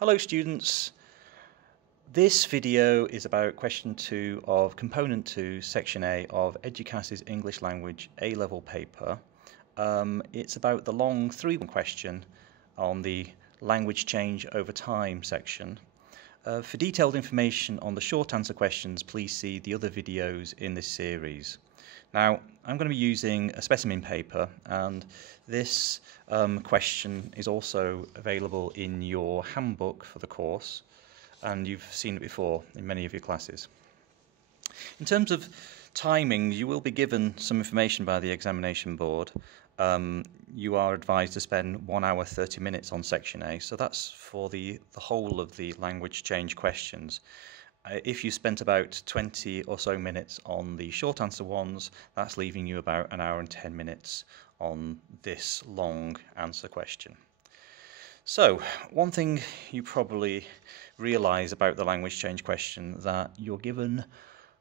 Hello students, this video is about question 2 of component 2 section A of Educas's English language A-level paper. It's about the long 3-1 question on the language change over time section. For detailed information on the short answer questions, please see the other videos in this series. Now, I'm going to be using a specimen paper, and this question is also available in your handbook for the course, and you've seen it before in many of your classes. In terms of timing, you will be given some information by the examination board. You are advised to spend 1 hour 30 minutes on section A, so that's for the whole of the language change questions. If you spent about 20 or so minutes on the short answer ones, that's leaving you about 1 hour and 10 minutes on this long answer question. So, one thing you probably realise about the language change question, that you're given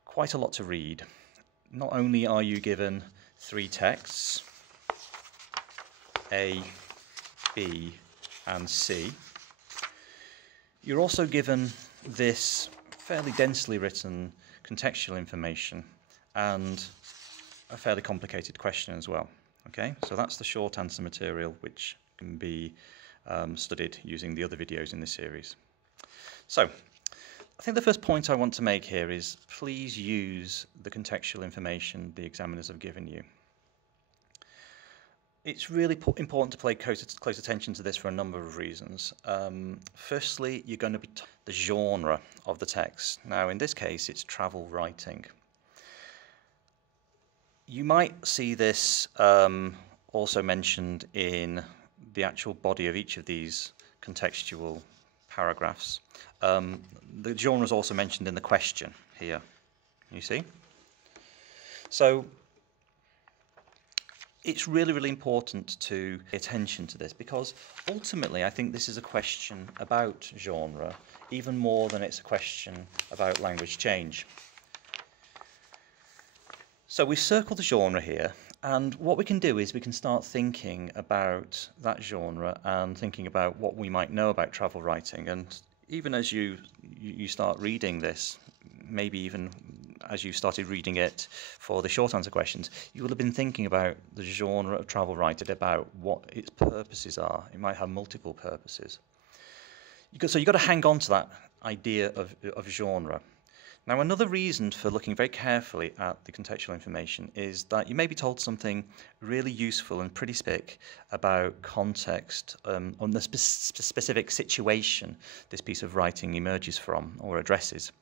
quite a lot to read. Not only are you given 3 texts, A, B and C, you're also given this fairly densely written contextual information and a fairly complicated question as well. Okay, so that's the short answer material, which can be studied using the other videos in this series. So, I think the first point I want to make here is please use the contextual information the examiners have given you. It's really important to pay close attention to this for a number of reasons. Firstly, you're going to be the genre of the text. Now, in this case, it's travel writing. You might see this also mentioned in the actual body of each of these contextual paragraphs. The genre is also mentioned in the question here. You see? So, it's really important to pay attention to this, because ultimately I think this is a question about genre even more than it's a question about language change. So we've circled the genre here, and what we can do is we can start thinking about that genre and thinking about what we might know about travel writing. And even as you start reading this, maybe even as you started reading it for the short answer questions, you will have been thinking about the genre of travel writing, about what its purposes are. It might have multiple purposes. So you've got to hang on to that idea of genre. Now, another reason for looking very carefully at the contextual information is that you may be told something really useful and pretty specific about context on the specific situation this piece of writing emerges from or addresses.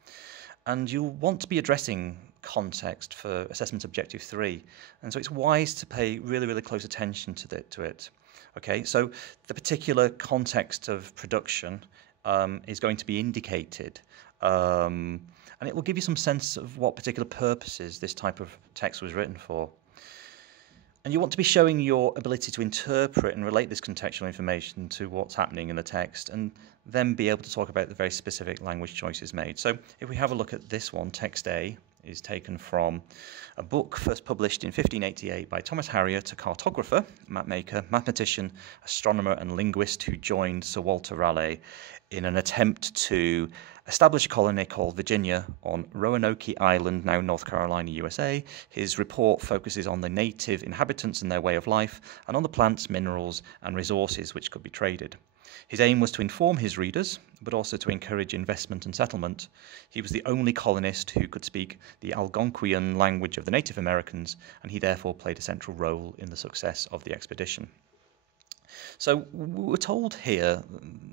And you'll want to be addressing context for assessment objective 3. And so it's wise to pay really close attention to it. Okay, so the particular context of production is going to be indicated. And it will give you some sense of what particular purposes this type of text was written for. And you want to be showing your ability to interpret and relate this contextual information to what's happening in the text, and then be able to talk about the very specific language choices made. So if we have a look at this one, text A is taken from a book first published in 1588 by Thomas Harriot, a cartographer, mapmaker, mathematician, astronomer and linguist who joined Sir Walter Raleigh in an attempt to establish a colony called Virginia on Roanoke Island, now North Carolina, USA. His report focuses on the native inhabitants and their way of life, and on the plants, minerals and resources which could be traded. His aim was to inform his readers, but also to encourage investment and settlement. He was the only colonist who could speak the Algonquian language of the Native Americans, and he therefore played a central role in the success of the expedition. So we're told here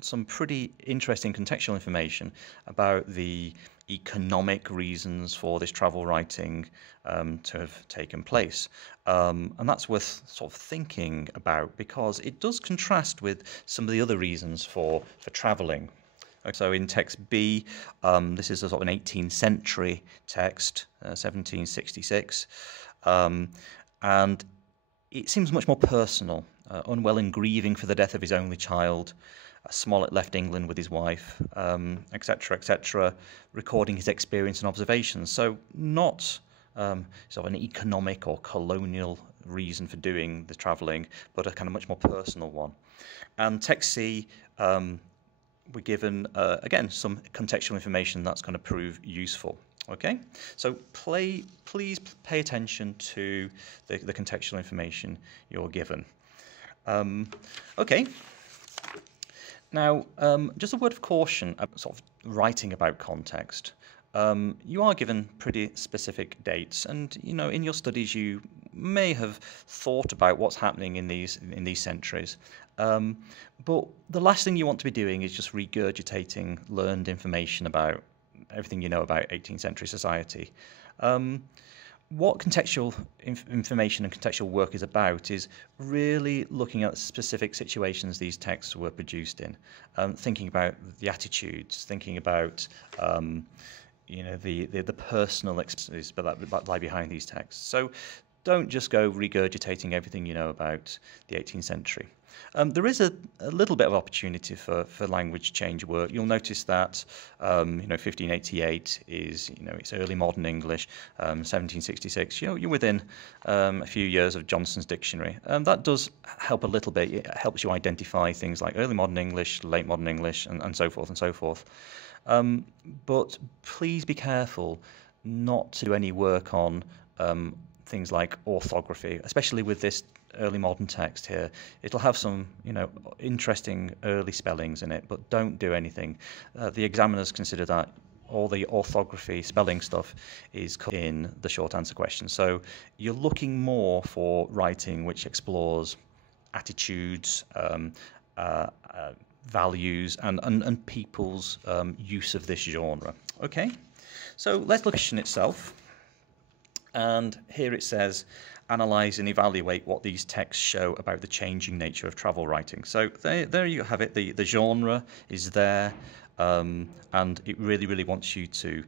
some pretty interesting contextual information about the economic reasons for this travel writing to have taken place. And that's worth sort of thinking about, because it does contrast with some of the other reasons for travelling. So in text B, this is a sort of an 18th century text, 1766, and it seems much more personal. Unwell and grieving for the death of his only child, Smollett left England with his wife, etc., etc., recording his experience and observations. So not sort of an economic or colonial reason for doing the travelling, but a kind of much more personal one. And text C we're given, again, some contextual information that's going to prove useful. Okay, so please pay attention to the contextual information you're given. Okay, now just a word of caution about sort of writing about context. You are given pretty specific dates, and in your studies you may have thought about what's happening in these centuries. But the last thing you want to be doing is just regurgitating learned information about everything you know about 18th century society. What contextual information and contextual work is about is really looking at specific situations these texts were produced in, thinking about the attitudes, thinking about the personal experiences that lie behind these texts. So don't just go regurgitating everything you know about the 18th century. There is a little bit of opportunity for language change work. You'll notice that 1588 is it's early modern English. 1766 you're within a few years of Johnson's dictionary. That does help a little bit. It helps you identify things like early modern English, late modern English, and so forth and so forth. But please be careful not to do any work on things like orthography, especially with this early modern text here. It'll have some, interesting early spellings in it, but don't do anything. The examiners consider that all the orthography, spelling stuff is in the short answer question. So you're looking more for writing which explores attitudes, values, and people's use of this genre. Okay, so let's look at the question itself. And here it says, analyze and evaluate what these texts show about the changing nature of travel writing. So there you have it. The genre is there, and it really wants you to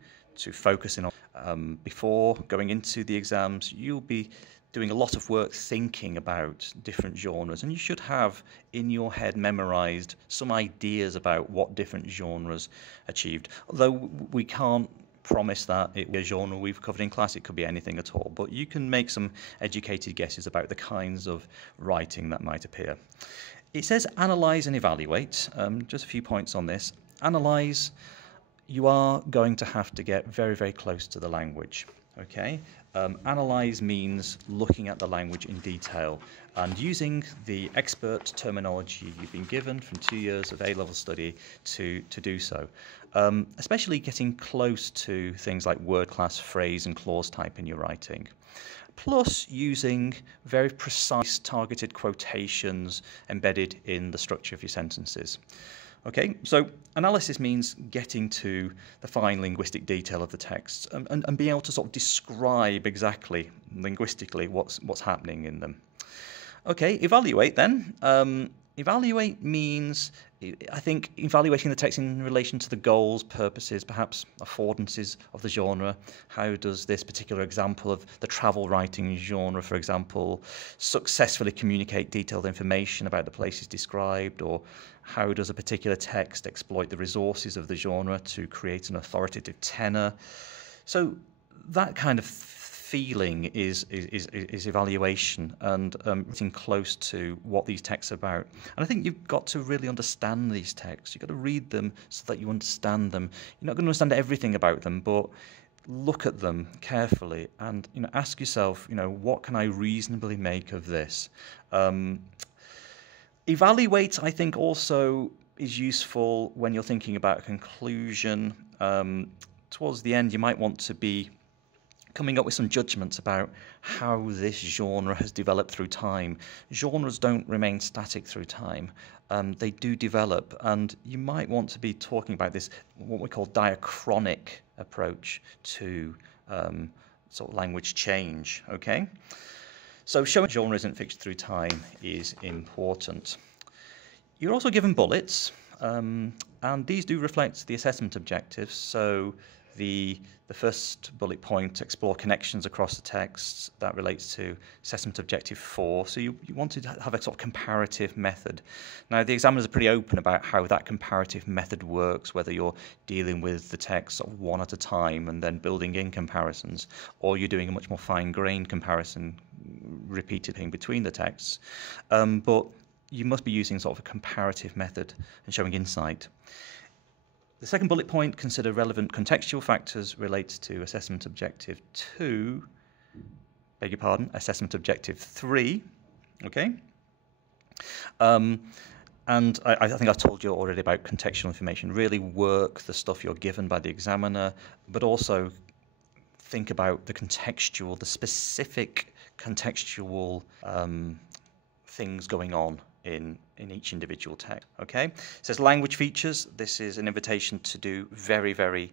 focus in on. Before going into the exams, you'll be doing a lot of work thinking about different genres, and you should have in your head memorized some ideas about what different genres achieved. Although we can't promise that it will be a genre we've covered in class. It could be anything at all, but you can make some educated guesses about the kinds of writing that might appear. It says analyze and evaluate. Just a few points on this. Analyze, you are going to have to get very close to the language. Okay, analyze means looking at the language in detail and using the expert terminology you've been given from 2 years of A-level study to do so. Especially getting close to things like word class, phrase, and clause type in your writing. Plus using very precise targeted quotations embedded in the structure of your sentences. Okay, so analysis means getting to the fine linguistic detail of the text and being able to sort of describe exactly linguistically what's happening in them. Okay, evaluate then. Evaluate means, I think, evaluating the text in relation to the goals, purposes, perhaps affordances of the genre. How does this particular example of the travel writing genre, for example, successfully communicate detailed information about the places described, or how does a particular text exploit the resources of the genre to create an authoritative tenor? So that kind of feeling is evaluation, and getting close to what these texts are about. And I think you've got to really understand these texts. You've got to read them so that you understand them. You're not going to understand everything about them, but look at them carefully and ask yourself, what can I reasonably make of this? Evaluate, I think, also is useful when you're thinking about a conclusion. Towards the end, you might want to be coming up with some judgments about how this genre has developed through time. Genres don't remain static through time. They do develop, and you might want to be talking about this, what we call diachronic approach to sort of language change, okay? So showing genre isn't fixed through time is important. You're also given bullets, and these do reflect the assessment objectives. So the first bullet point, explore connections across the texts, that relates to assessment objective 4. So you want to have a sort of comparative method. Now the examiners are pretty open about how that comparative method works, whether you're dealing with the text sort of one at a time and then building in comparisons, or you're doing a much more fine-grained comparison repeated thing between the texts. But you must be using sort of a comparative method and showing insight. The second bullet point, consider relevant contextual factors relates to assessment objective 2, beg your pardon, assessment objective 3, okay? And I think I've told you already about contextual information. Really work the stuff you're given by the examiner, but also think about the contextual, the specific contextual things going on in each individual text, okay? It says language features. This is an invitation to do very, very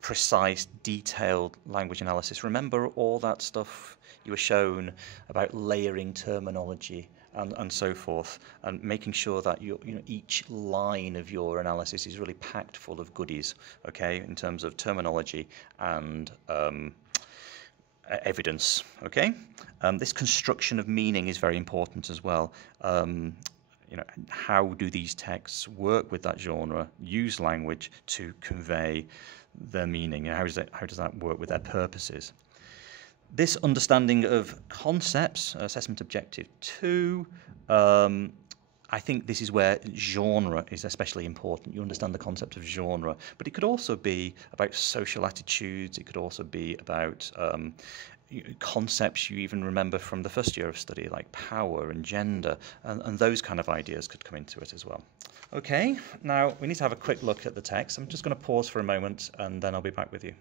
precise, detailed language analysis. Remember all that stuff you were shown about layering terminology and so forth, and making sure that each line of your analysis is really packed full of goodies, okay, in terms of terminology and evidence, okay? This construction of meaning is very important as well. How do these texts work with that genre, use language to convey their meaning, and how does that work with their purposes? This understanding of concepts, assessment objective 2, I think this is where genre is especially important. You understand the concept of genre, but it could also be about social attitudes. It could also be about concepts you even remember from the first year of study, like power and gender, and those kind of ideas could come into it as well. Okay, now we need to have a quick look at the text. I'm just going to pause for a moment, and then I'll be back with you.